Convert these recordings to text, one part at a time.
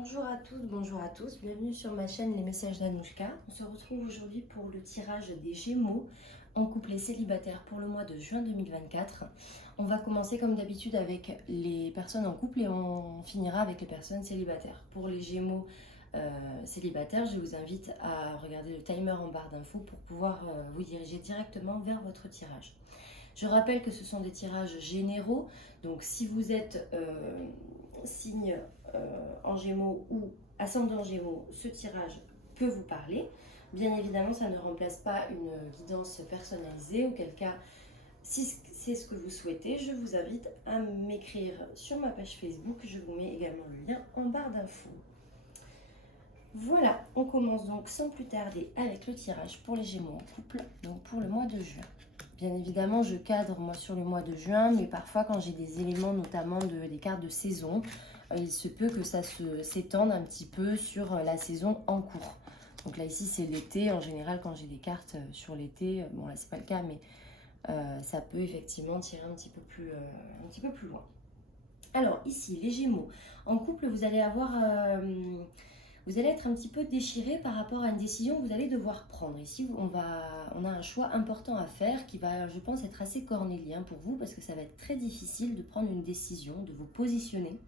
Bonjour à toutes, bonjour à tous, bienvenue sur ma chaîne Les Messages d'Anouchka. On se retrouve aujourd'hui pour le tirage des Gémeaux en couple et célibataire pour le mois de juin 2024. On va commencer comme d'habitude avec les personnes en couple et on finira avec les personnes célibataires. Pour les Gémeaux célibataires, je vous invite à regarder le timer en barre d'infos pour pouvoir vous diriger directement vers votre tirage. Je rappelle que ce sont des tirages généraux, donc si vous êtes signe en Gémeaux ou ascendant Gémeaux, ce tirage peut vous parler. Bien évidemment, ça ne remplace pas une guidance personnalisée, auquel cas, si c'est ce que vous souhaitez, je vous invite à m'écrire sur ma page Facebook. Je vous mets également le lien en barre d'infos. Voilà, on commence donc sans plus tarder avec le tirage pour les Gémeaux en couple, donc pour le mois de juin. Bien évidemment, je cadre moi sur le mois de juin, mais parfois quand j'ai des éléments, notamment des cartes de saison, il se peut que ça s'étende un petit peu sur la saison en cours. Donc là ici c'est l'été, en général quand j'ai des cartes sur l'été, bon là c'est pas le cas, mais ça peut effectivement tirer un petit peu plus loin. Alors ici les Gémeaux, en couple vous allez avoir... vous allez être un petit peu déchiré par rapport à une décision que vous allez devoir prendre. Ici, on a un choix important à faire qui va, je pense, être assez cornélien pour vous parce que ça va être très difficile de prendre une décision, de vous positionner.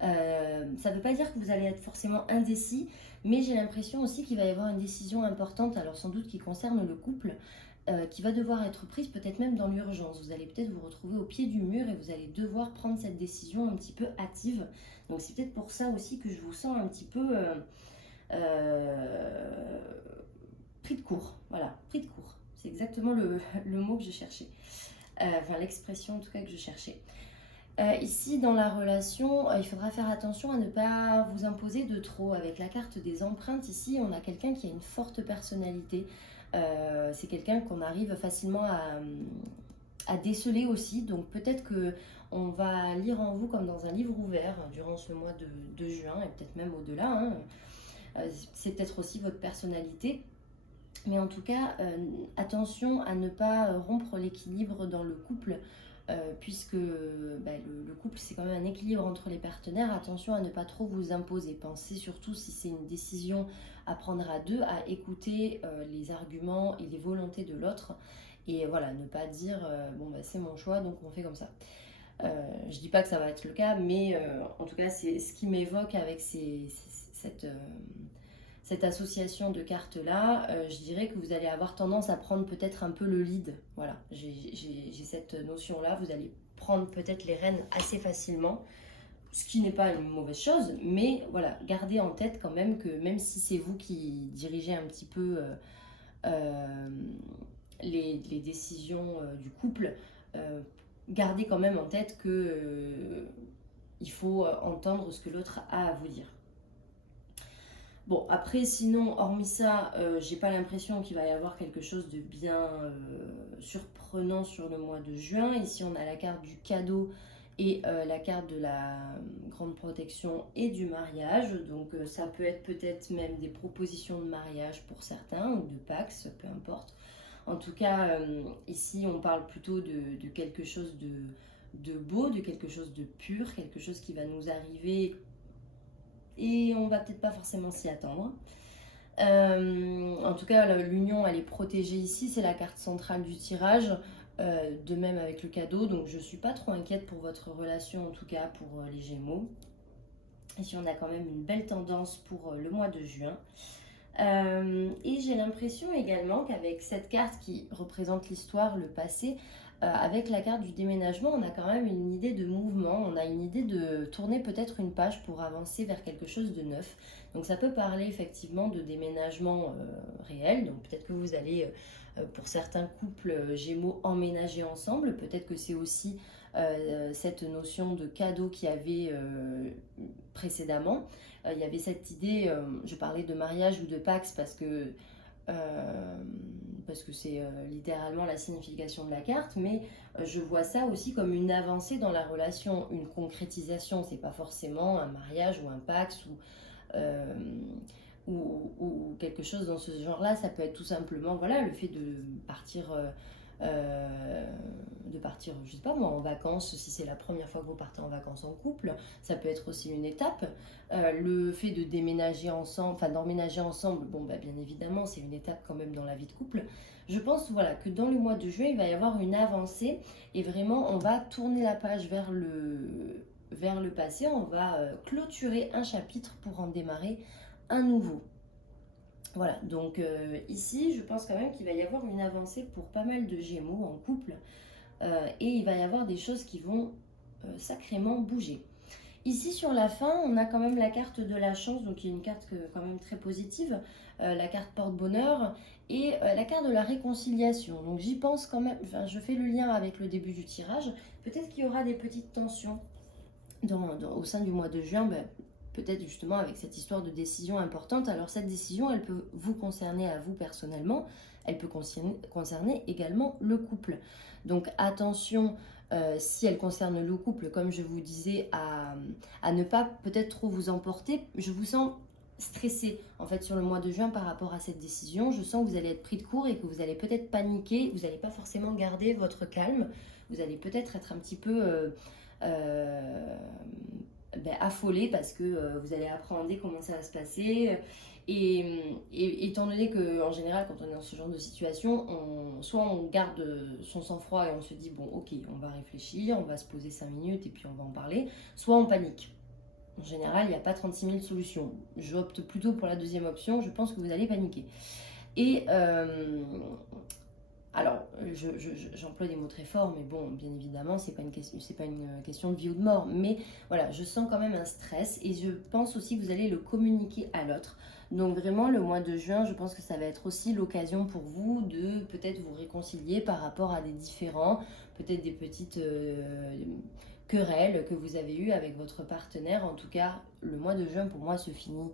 Ça ne veut pas dire que vous allez être forcément indécis, mais j'ai l'impression aussi qu'il va y avoir une décision importante, alors sans doute qui concerne le couple, qui va devoir être prise peut-être même dans l'urgence. Vous allez peut-être vous retrouver au pied du mur et vous allez devoir prendre cette décision un petit peu hâtive. Donc c'est peut-être pour ça aussi que je vous sens un petit peu pris de court. Voilà, pris de court. C'est exactement le mot que je cherchais. Enfin l'expression en tout cas que je cherchais. Ici, dans la relation, il faudra faire attention à ne pas vous imposer de trop. Avec la carte des empreintes, ici, on a quelqu'un qui a une forte personnalité. C'est quelqu'un qu'on arrive facilement à déceler aussi. Donc peut-être que on va lire en vous comme dans un livre ouvert durant ce mois de juin et peut-être même au-delà. Hein. C'est peut-être aussi votre personnalité. Mais en tout cas, attention à ne pas rompre l'équilibre dans le couple. Puisque le couple c'est quand même un équilibre entre les partenaires, attention à ne pas trop vous imposer. Pensez surtout si c'est une décision à prendre à deux, à écouter les arguments et les volontés de l'autre et voilà, ne pas dire c'est mon choix donc on fait comme ça. Je dis pas que ça va être le cas, mais en tout cas c'est ce qui m'évoque avec cette association de cartes là, je dirais que vous allez avoir tendance à prendre peut-être un peu le lead. Voilà, j'ai cette notion là, vous allez prendre peut-être les rênes assez facilement, ce qui n'est pas une mauvaise chose, mais voilà, gardez en tête quand même que même si c'est vous qui dirigez un petit peu les décisions du couple, gardez quand même en tête que il faut entendre ce que l'autre a à vous dire. Bon, après, sinon, hormis ça, j'ai pas l'impression qu'il va y avoir quelque chose de bien surprenant sur le mois de juin. Ici, on a la carte du cadeau et la carte de la grande protection et du mariage. Donc, ça peut être peut-être même des propositions de mariage pour certains ou de Pax, peu importe. En tout cas, ici, on parle plutôt de quelque chose de beau, de quelque chose de pur, quelque chose qui va nous arriver et on va peut-être pas forcément s'y attendre. En tout cas, l'union elle est protégée ici, c'est la carte centrale du tirage, de même avec le cadeau, donc je suis pas trop inquiète pour votre relation, en tout cas pour les Gémeaux. Ici on a quand même une belle tendance pour le mois de juin. Et j'ai l'impression également qu'avec cette carte qui représente l'histoire, le passé, avec la carte du déménagement, on a quand même une idée de mouvement, on a une idée de tourner peut-être une page pour avancer vers quelque chose de neuf. Donc ça peut parler effectivement de déménagement réel, donc peut-être que vous allez, pour certains couples Gémeaux, emménager ensemble, peut-être que c'est aussi cette notion de cadeau qu'il y avait précédemment. Il y avait cette idée, je parlais de mariage ou de Pax parce que c'est littéralement la signification de la carte, mais je vois ça aussi comme une avancée dans la relation, une concrétisation. C'est pas forcément un mariage ou un Pax ou quelque chose dans ce genre-là. Ça peut être tout simplement voilà, le fait de partir de partir, je sais pas moi, en vacances, si c'est la première fois que vous partez en vacances en couple, ça peut être aussi une étape. Le fait de déménager ensemble, enfin d'emménager ensemble, bon bah bien évidemment c'est une étape quand même dans la vie de couple. Je pense voilà que dans le mois de juin il va y avoir une avancée et vraiment on va tourner la page vers le passé, on va clôturer un chapitre pour en démarrer un nouveau. Voilà, donc ici, je pense quand même qu'il va y avoir une avancée pour pas mal de Gémeaux en couple et il va y avoir des choses qui vont sacrément bouger. Ici, sur la fin, on a quand même la carte de la chance, donc qui est une carte quand même très positive, la carte porte-bonheur et la carte de la réconciliation. Donc j'y pense quand même, enfin, je fais le lien avec le début du tirage. Peut-être qu'il y aura des petites tensions au sein du mois de juin, ben, peut-être justement avec cette histoire de décision importante. Alors cette décision, elle peut vous concerner à vous personnellement, elle peut concerner également le couple. Donc attention, si elle concerne le couple, comme je vous disais, à ne pas peut-être trop vous emporter. Je vous sens stressé en fait sur le mois de juin par rapport à cette décision. Je sens que vous allez être pris de court et que vous allez peut-être paniquer, vous n'allez pas forcément garder votre calme, vous allez peut-être être un petit peu affolé parce que vous allez appréhender comment ça va se passer. Et étant donné qu'en général, quand on est dans ce genre de situation, soit on garde son sang-froid et on se dit, bon, ok, on va réfléchir, on va se poser 5 minutes et puis on va en parler, soit on panique. En général, il n'y a pas 36 000 solutions. J'opte plutôt pour la deuxième option, je pense que vous allez paniquer. Et alors, j'emploie des mots très forts, mais bon, bien évidemment, c'est pas une question de vie ou de mort. Mais voilà, je sens quand même un stress et je pense aussi que vous allez le communiquer à l'autre. Donc vraiment, le mois de juin, je pense que ça va être aussi l'occasion pour vous de peut-être vous réconcilier par rapport à des différends, peut-être des petites querelles que vous avez eues avec votre partenaire. En tout cas, le mois de juin, pour moi, se finit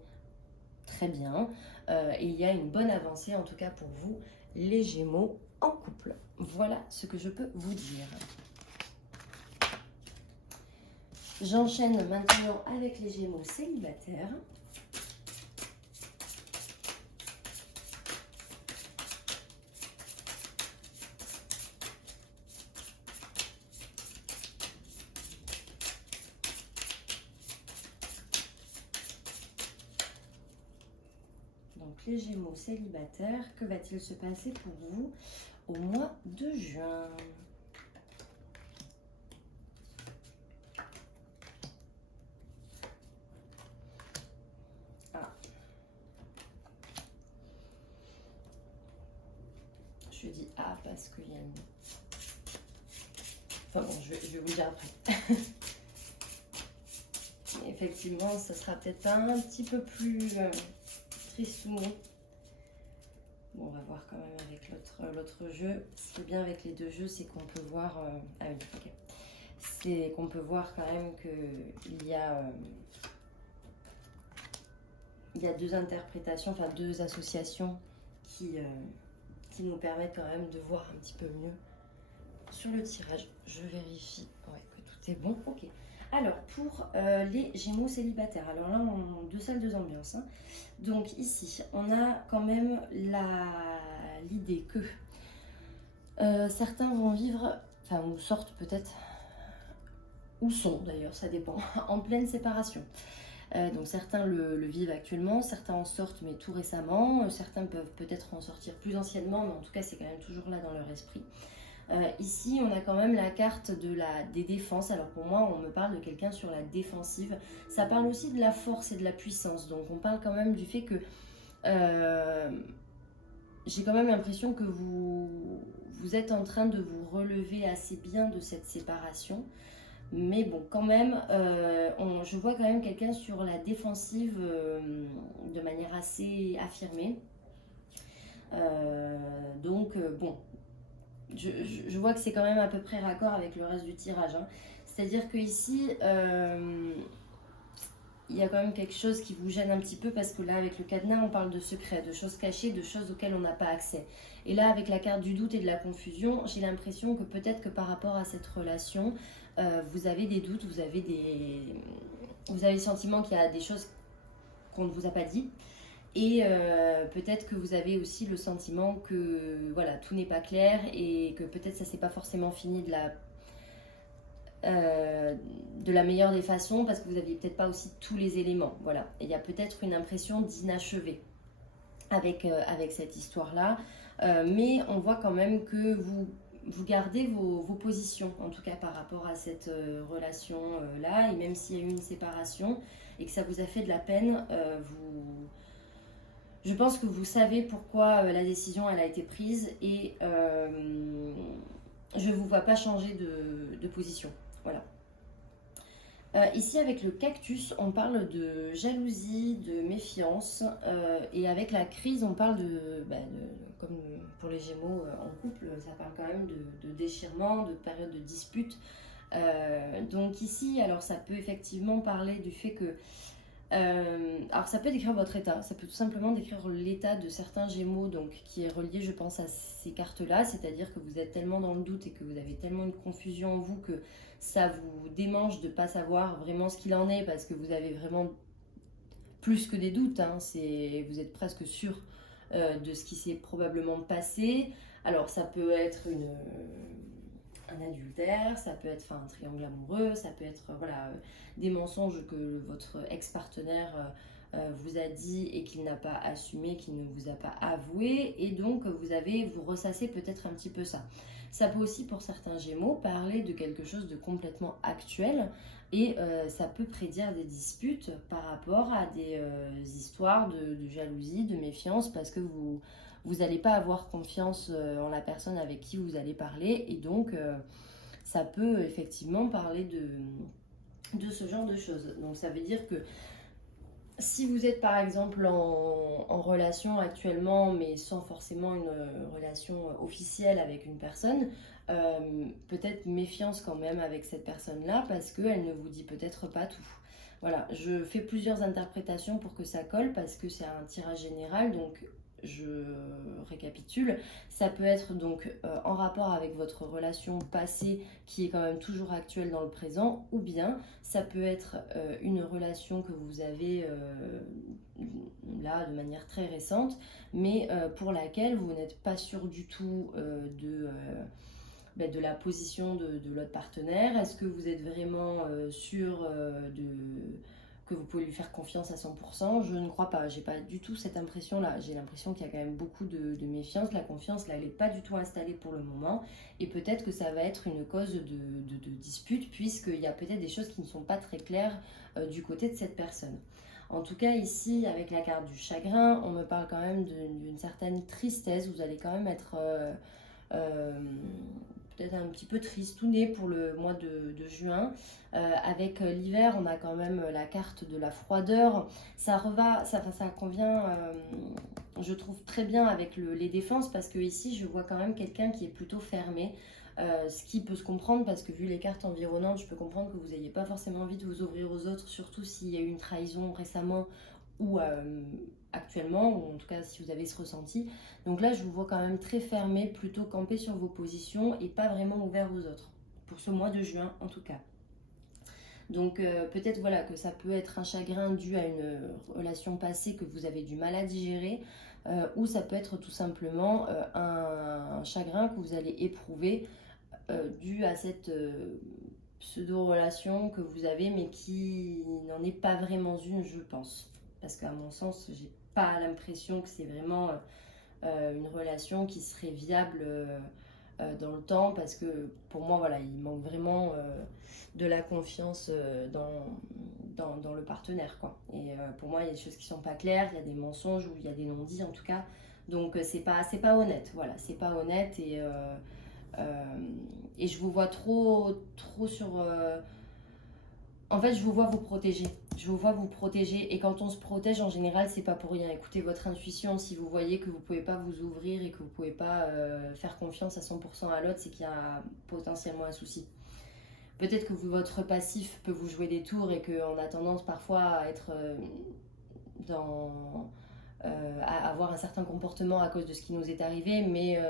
très bien. Et il y a une bonne avancée, en tout cas pour vous, les Gémeaux en couple. Voilà ce que je peux vous dire. J'enchaîne maintenant avec les Gémeaux célibataires. Donc les Gémeaux célibataires, que va-t-il se passer pour vous au mois de juin? Ah. Je dis ah parce qu'il y a une... Enfin bon, je vais vous le dire après. Effectivement, ça sera peut-être un petit peu plus tristouné. Bon, on va voir quand même avec l'autre jeu. Ce qui est bien avec les deux jeux, c'est qu'on peut voir... ah oui, ok. C'est qu'on peut voir quand même qu'il y a... il y a deux interprétations, enfin deux associations qui nous permettent quand même de voir un petit peu mieux sur le tirage. Je vérifie que tout est bon. Ok. Alors, pour les Gémeaux célibataires, alors là, on a 2 salles, 2 ambiances. Hein. Donc ici, on a quand même l'idée que certains vont vivre, enfin, ou sortent peut-être, ou sont d'ailleurs, ça dépend, en pleine séparation. Donc certains le vivent actuellement, certains en sortent mais tout récemment, certains peuvent peut-être en sortir plus anciennement, mais en tout cas c'est quand même toujours là dans leur esprit. Ici on a quand même la carte des défenses, alors pour moi on me parle de quelqu'un sur la défensive, ça parle aussi de la force et de la puissance, donc on parle quand même du fait que j'ai quand même l'impression que vous êtes en train de vous relever assez bien de cette séparation. Mais bon, quand même, je vois quand même quelqu'un sur la défensive de manière assez affirmée. Bon, je vois que c'est quand même à peu près raccord avec le reste du tirage. Hein. C'est-à-dire que ici, il y a quand même quelque chose qui vous gêne un petit peu parce que là, avec le cadenas, on parle de secrets, de choses cachées, de choses auxquelles on n'a pas accès. Et là, avec la carte du doute et de la confusion, j'ai l'impression que peut-être que par rapport à cette relation, vous avez des doutes, vous avez le sentiment qu'il y a des choses qu'on ne vous a pas dit. Et peut-être que vous avez aussi le sentiment que voilà, tout n'est pas clair et que peut-être ça s'est pas forcément fini de la meilleure des façons parce que vous n'aviez peut-être pas aussi tous les éléments. Voilà. Et il y a peut-être une impression d'inachevé avec cette histoire-là. Mais on voit quand même que vous gardez vos positions, en tout cas par rapport à cette relation-là. Et même s'il y a eu une séparation et que ça vous a fait de la peine, je pense que vous savez pourquoi la décision elle a été prise et je ne vous vois pas changer de position. Voilà. Ici avec le cactus, on parle de jalousie, de méfiance et avec la crise, on parle comme pour les Gémeaux en couple, ça parle quand même de déchirement, de période de dispute. Donc ici, alors ça peut effectivement parler du fait que alors ça peut décrire votre état, ça peut tout simplement décrire l'état de certains Gémeaux, donc qui est relié je pense à ces cartes-là, c'est-à-dire que vous êtes tellement dans le doute et que vous avez tellement une confusion en vous que ça vous démange de ne pas savoir vraiment ce qu'il en est parce que vous avez vraiment plus que des doutes, hein, vous êtes presque sûr de ce qui s'est probablement passé. Alors ça peut être un adultère, ça peut être un triangle amoureux, ça peut être des mensonges que votre ex-partenaire vous a dit et qu'il n'a pas assumé, qu'il ne vous a pas avoué, et donc vous ressassez peut-être un petit peu ça. Ça peut aussi pour certains Gémeaux parler de quelque chose de complètement actuel et ça peut prédire des disputes par rapport à des histoires de jalousie, de méfiance parce que vous n'allez pas avoir confiance en la personne avec qui vous allez parler et donc ça peut effectivement parler de ce genre de choses. Donc ça veut dire que si vous êtes par exemple en relation actuellement mais sans forcément une relation officielle avec une personne, peut-être méfiance quand même avec cette personne-là parce qu'elle ne vous dit peut-être pas tout. Voilà, je fais plusieurs interprétations pour que ça colle parce que c'est un tirage général, donc je récapitule. Ça peut être donc en rapport avec votre relation passée qui est quand même toujours actuelle dans le présent, ou bien ça peut être une relation que vous avez là de manière très récente, mais pour laquelle vous n'êtes pas sûr du tout de la position de l'autre partenaire. Est-ce que vous êtes vraiment sûr que vous pouvez lui faire confiance à 100%? Je ne crois pas, j'ai pas du tout cette impression-là. J'ai l'impression qu'il y a quand même beaucoup de méfiance. La confiance, là, elle n'est pas du tout installée pour le moment. Et peut-être que ça va être une cause de dispute, puisqu'il y a peut-être des choses qui ne sont pas très claires du côté de cette personne. En tout cas, ici, avec la carte du chagrin, on me parle quand même d'une certaine tristesse. Vous allez quand même être peut-être un petit peu tristouné pour le mois de juin. Avec l'hiver, on a quand même la carte de la froideur. Ça convient, je trouve, très bien avec les défenses parce que ici, je vois quand même quelqu'un qui est plutôt fermé. Ce qui peut se comprendre parce que vu les cartes environnantes, je peux comprendre que vous n'ayez pas forcément envie de vous ouvrir aux autres, surtout s'il y a eu une trahison récemment ou actuellement, ou en tout cas si vous avez ce ressenti. Donc là, je vous vois quand même très fermé, plutôt campé sur vos positions et pas vraiment ouvert aux autres, pour ce mois de juin en tout cas. Donc peut-être voilà que ça peut être un chagrin dû à une relation passée que vous avez du mal à digérer, ou ça peut être tout simplement un chagrin que vous allez éprouver dû à cette pseudo-relation que vous avez, mais qui n'en est pas vraiment une, je pense. Parce qu'à mon sens, j'ai pas l'impression que c'est vraiment une relation qui serait viable dans le temps, parce que pour moi, voilà, il manque vraiment de la confiance dans le partenaire, quoi. Et pour moi, il y a des choses qui sont pas claires, il y a des mensonges ou il y a des non-dits en tout cas. Donc c'est pas honnête, voilà, c'est pas honnête et je vous vois trop sur. En fait, je vous vois vous protéger. Je vous vois vous protéger. Et quand on se protège, en général, c'est pas pour rien. Écoutez votre intuition. Si vous voyez que vous pouvez pas vous ouvrir et que vous pouvez pas faire confiance à 100% à l'autre, c'est qu'il y a potentiellement un souci. Peut-être que votre passif peut vous jouer des tours et qu'on a tendance parfois à être à avoir un certain comportement à cause de ce qui nous est arrivé, mais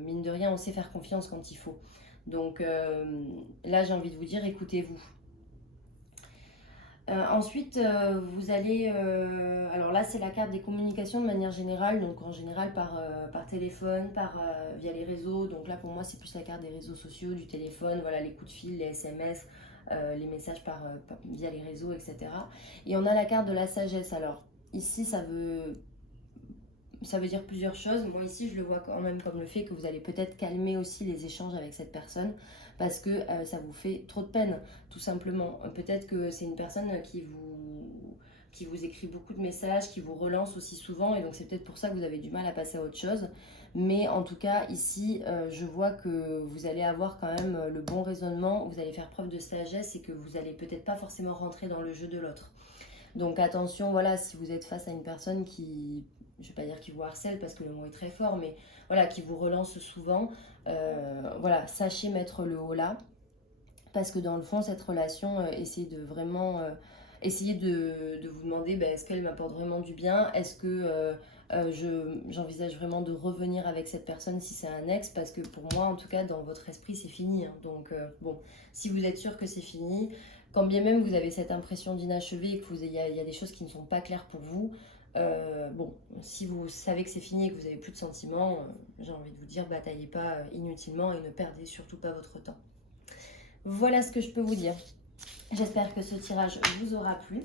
mine de rien, on sait faire confiance quand il faut. Donc là, j'ai envie de vous dire, écoutez-vous. Ensuite, vous allez... alors là, c'est la carte des communications de manière générale. Donc en général par téléphone, via les réseaux. Donc là, pour moi, c'est plus la carte des réseaux sociaux, du téléphone. Voilà, les coups de fil, les SMS, les messages via les réseaux, etc. Et on a la carte de la sagesse. Alors ici, ça veut dire plusieurs choses. Moi ici, je le vois quand même comme le fait que vous allez peut-être calmer aussi les échanges avec cette personne parce que ça vous fait trop de peine, tout simplement. Peut-être que c'est une personne qui vous écrit beaucoup de messages, qui vous relance aussi souvent et donc c'est peut-être pour ça que vous avez du mal à passer à autre chose. Mais en tout cas, ici, je vois que vous allez avoir quand même le bon raisonnement, vous allez faire preuve de sagesse et que vous allez peut-être pas forcément rentrer dans le jeu de l'autre. Donc attention, voilà, si vous êtes face à une personne qui, je vais pas dire qui vous harcèle parce que le mot est très fort, mais voilà, qui vous relance souvent, voilà, sachez mettre le haut là, parce que dans le fond, cette relation, essayez de vraiment, essayer de vous demander, ben, est-ce qu'elle m'apporte vraiment du bien? Est-ce que j'envisage vraiment de revenir avec cette personne si c'est un ex? Parce que pour moi, en tout cas, dans votre esprit, c'est fini, hein. Donc bon, si vous êtes sûr que c'est fini, quand bien même vous avez cette impression d'inachevé et qu'il y a des choses qui ne sont pas claires pour vous, bon, si vous savez que c'est fini et que vous n'avez plus de sentiments, j'ai envie de vous dire, bataillez pas inutilement et ne perdez surtout pas votre temps. Voilà ce que je peux vous dire. J'espère que ce tirage vous aura plu.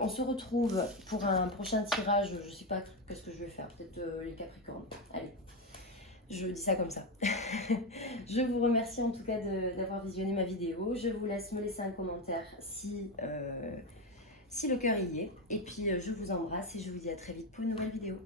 On se retrouve pour un prochain tirage. Je ne sais pas ce que je vais faire. Peut-être les Capricornes. Allez, je dis ça comme ça. Je vous remercie en tout cas d'avoir visionné ma vidéo. Je vous laisse me laisser un commentaire si le cœur y est. Et puis je vous embrasse et je vous dis à très vite pour une nouvelle vidéo.